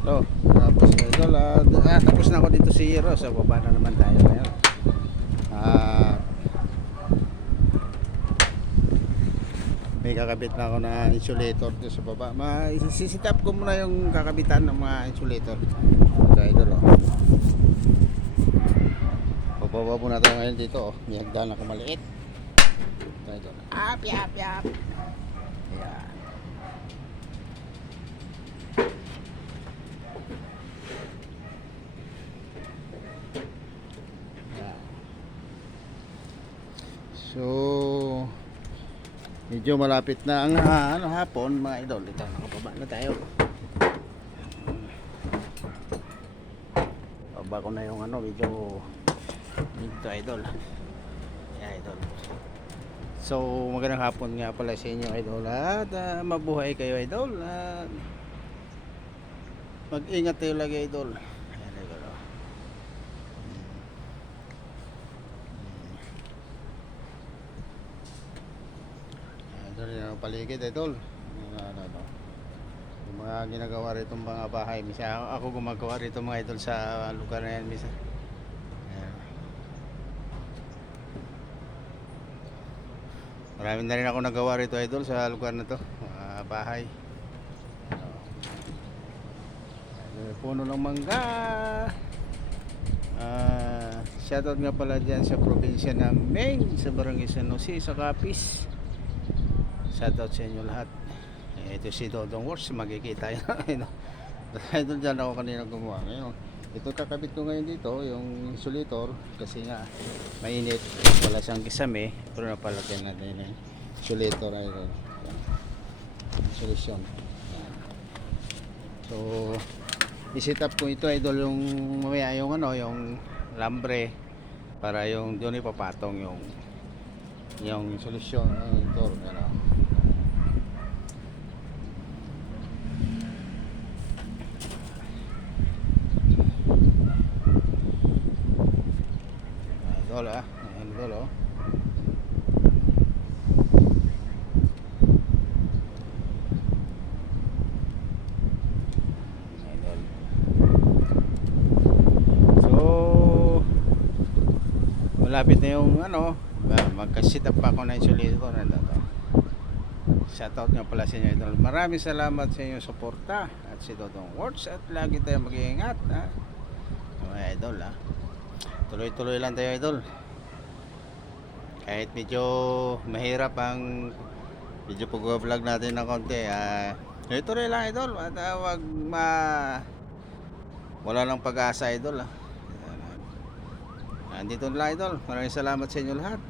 So, tapos idol, tapos na ako dito si Hero. Sa baba na naman tayo ngayon. Ah, may kakabit na ako na insulator dito sa baba. Sisitap ko muna yung kakabitan ng mga insulator. Ito idol, oh. Bababa muna tayo ngayon dito, oh. May hagdan ako maliit. Ito idol. Yap, yap, yap. Ayan. So, medyo malapit na ang hapon mga idol. Ito, nakababa na tayo. Baba ko na yung medyo dito idol. Yeah, idol. So, magandang hapon nga pala sa inyo idol. At mabuhay kayo idol. Mag-ingat tayo lagi idol. Ayan idol, oh. Idol yung paligid idol. Yung mga ginagawa rito mga bahay. Misa ako gumagawa rito mga idol sa lugar na yan misa. Marami na rin ako nagawa rito idol sa lugar na to, bahay. Puno ng mangga. Shoutout nga pala dyan sa probinsya ng Maine, sa Barangay San Jose, sa Capiz. Shoutout sa inyo lahat. Ito si Dodong Wars, makikita yun. Idol dyan ako kanina gumawa ngayon. Ito kakabit ko ngayon dito, yung insulator, kasi nga mainit, wala siyang kisame, pero napalagyan natin yung insulator ay insulation. So, i-set up ko ito idol yung mamaya yung yung lambre para yung doon ipapatong yung insulation ito idol idol, oh. Idol. So malapit na yung magka-set up pa ako na insulator na to. Shoutout nga pala sa inyo idol. Maraming salamat sa inyong suporta at si Dodong Words at lagi tayong mag-iingat mga idol tuloy-tuloy lang tayo idol. Kahit medyo mahirap ang video pag-vlog natin ng konti, tuloy-tuloy lang idol at wala lang pag-asa idol. Andito na lang idol. Maraming salamat sa inyo lahat.